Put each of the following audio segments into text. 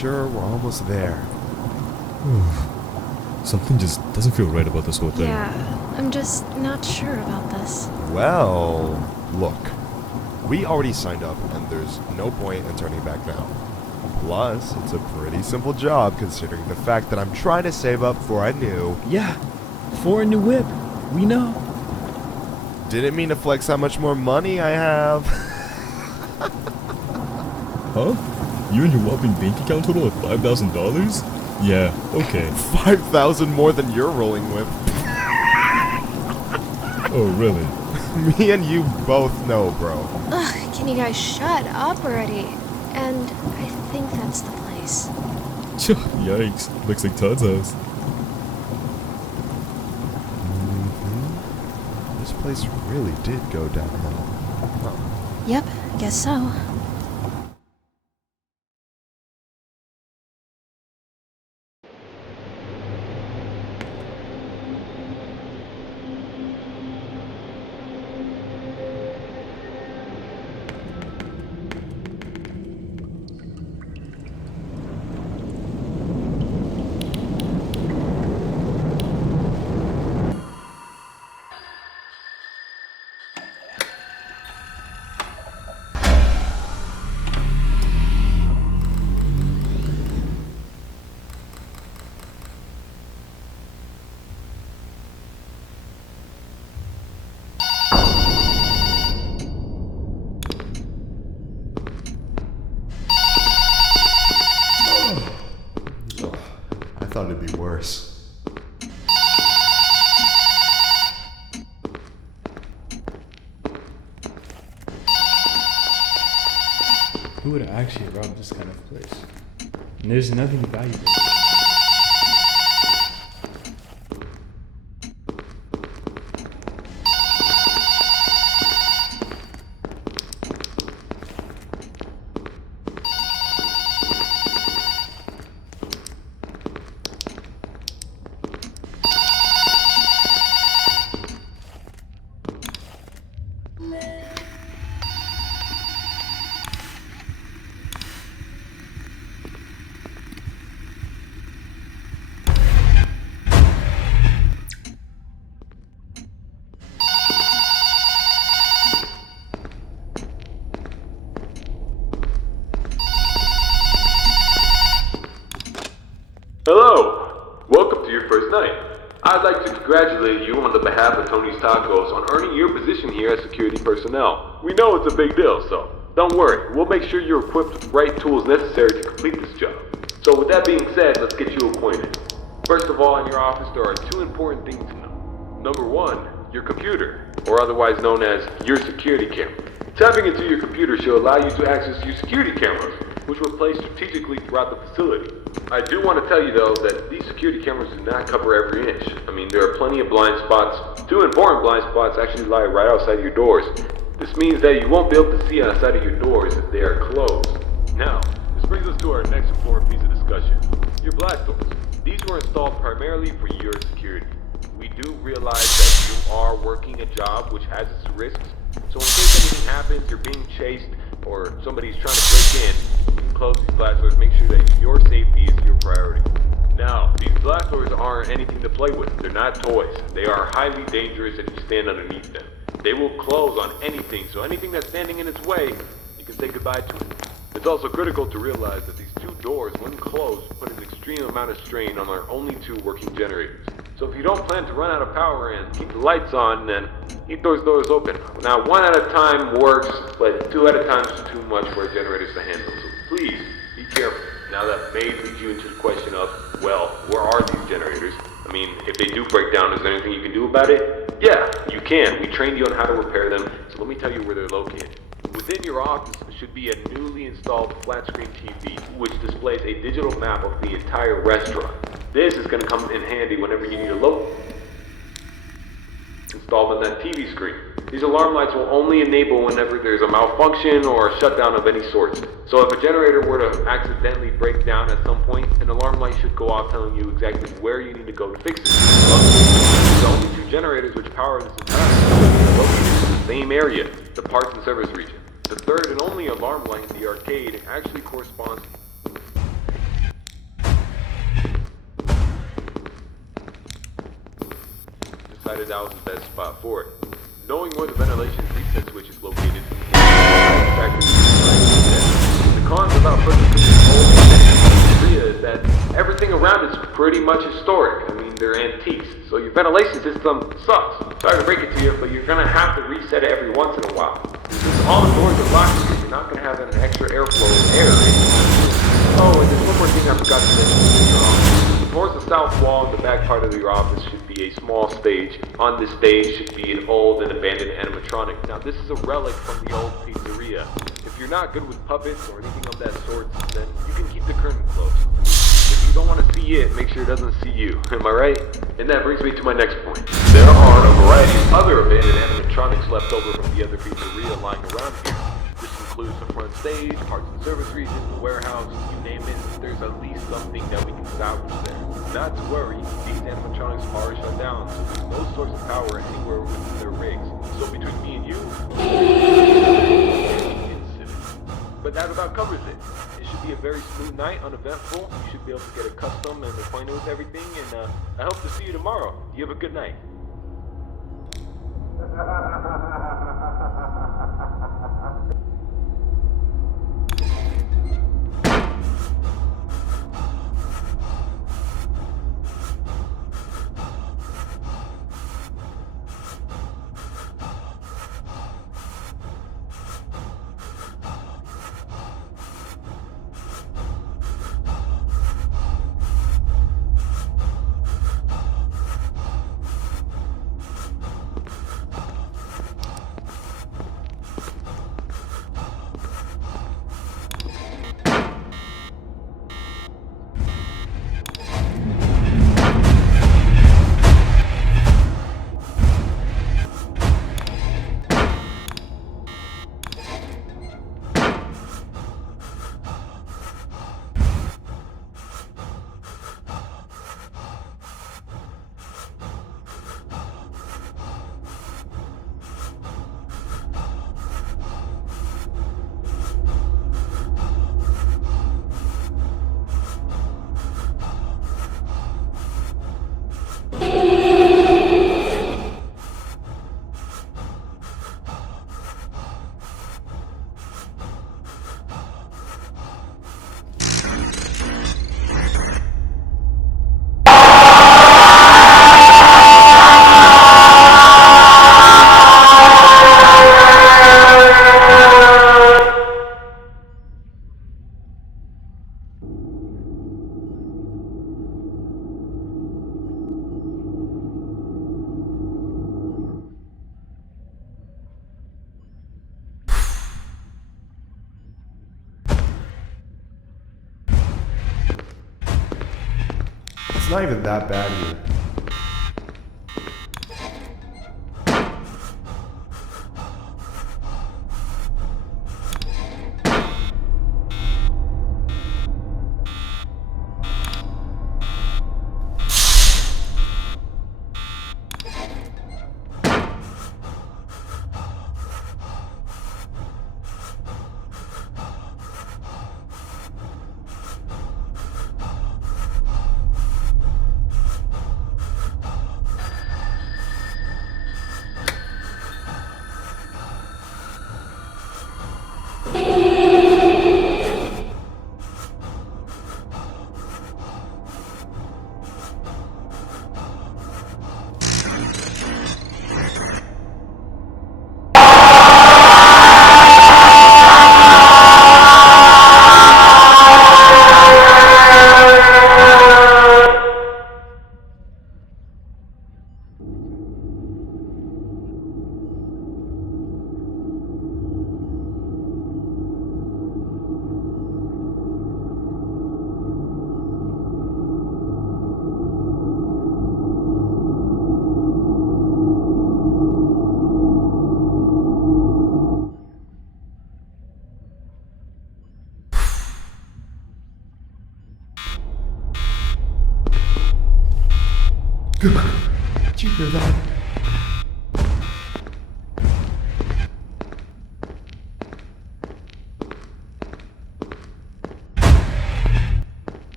sure we're almost there. Something just doesn't feel right about this whole thing. Yeah, I'm just not sure about this. Well, look. We already signed up, and there's no point in turning back now. Plus, it's a pretty simple job considering the fact that I'm trying to save up for a new... Yeah, for a new whip. We know. Didn't mean to flex how much more money I have. Huh? You and your whopping bank account total of $5,000? Yeah, okay. 5,000 more than you're rolling with. Oh, really? Me and you both know, bro. Ugh, can you guys shut up already? And I think that's the place. Yikes. Looks like Todd's house. This place really did go downhill. Huh. Yep, guess so. I thought it'd be worse. Who would actually rob this kind of place? And there's nothing valuable. Hello! Welcome to your first night. I'd like to congratulate you on the behalf of Tony's Tacos on earning your position here as security personnel. We know it's a big deal, so don't worry. We'll make sure you're equipped with the right tools necessary to complete this job. So with that being said, let's get you acquainted. First of all, in your office there are two important things to know. Number one, your computer, or otherwise known as your security camera. Tapping into your computer should allow you to access your security cameras, which was placed strategically throughout the facility. I do want to tell you though that these security cameras do not cover every inch. I mean, there are plenty of blind spots. Two important blind spots actually lie right outside your doors. This means that you won't be able to see outside of your doors if they are closed. Now, this brings us to our next important piece of discussion. Your blast doors. These were installed primarily for your security. We do realize that you are working a job which has its risks, so in case anything happens, you're being chased, or somebody's trying to break in, you can close these blast doors, make sure that your safety is your priority. Now, these blast doors aren't anything to play with. They're not toys. They are highly dangerous if you stand underneath them. They will close on anything, so anything that's standing in its way, you can say goodbye to it. It's also critical to realize that these two doors, when closed, put an extreme amount of strain on our only two working generators. So if you don't plan to run out of power and keep the lights on, then keep those doors open. Now, one at a time works, but two at a time is too much for our generators to handle. So please, be careful. Now that may lead you into the question of, well, where are these generators? I mean, if they do break down, is there anything you can do about it? Yeah, you can. We trained you on how to repair them, so let me tell you where they're located. Within your office should be a newly installed flat-screen TV, which displays a digital map of the entire restaurant. This is going to come in handy whenever you need a load installed on that TV screen. These alarm lights will only enable whenever there's a malfunction or a shutdown of any sort. So if a generator were to accidentally break down at some point, an alarm light should go off telling you exactly where you need to go to fix it. The only two generators which power this entire facility are located in the same area, the parts and service region. The third and only alarm light in the arcade actually corresponds. decided that was the best spot for it. Knowing where the ventilation reset switch is located, the cons about purchasing this whole pizzeria is that everything around is pretty much historic. I mean, they're antiques, so your ventilation system sucks. Sorry to break it to you, but you're gonna have to reset it every once in a while. Since all the doors are locked, you're not gonna have an extra airflow of air. Oh, and there's one more thing I forgot to mention. Towards the south wall in the back part of your office should be a small stage. On this stage should be an old and abandoned animatronic. Now, this is a relic from the old pizzeria. If you're not good with puppets or anything of that sort, then you can keep the curtain closed. If you don't want to see it, make sure it doesn't see you. Am I right? And that brings me to my next point. There are a variety of other abandoned animatronics left over from the other pizzeria lying around here. This includes the front stage, parts and service region, the warehouse, you name it. There's at least something that we can salvage there. Not to worry, these animatronics are shut down, so there's no source of power anywhere within their rigs. So between me and you, but that about covers it. It should be a very smooth night, uneventful. You should be able to get accustomed and acquainted with everything, and I hope to see you tomorrow. You have a good night. It's not even that bad here. Did you hear that?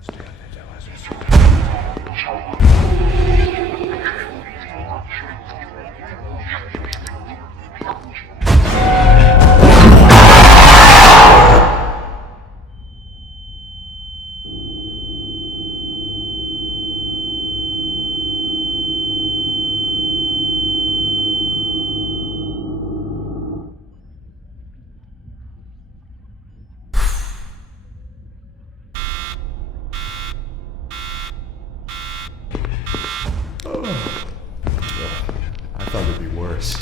Stay on the worse.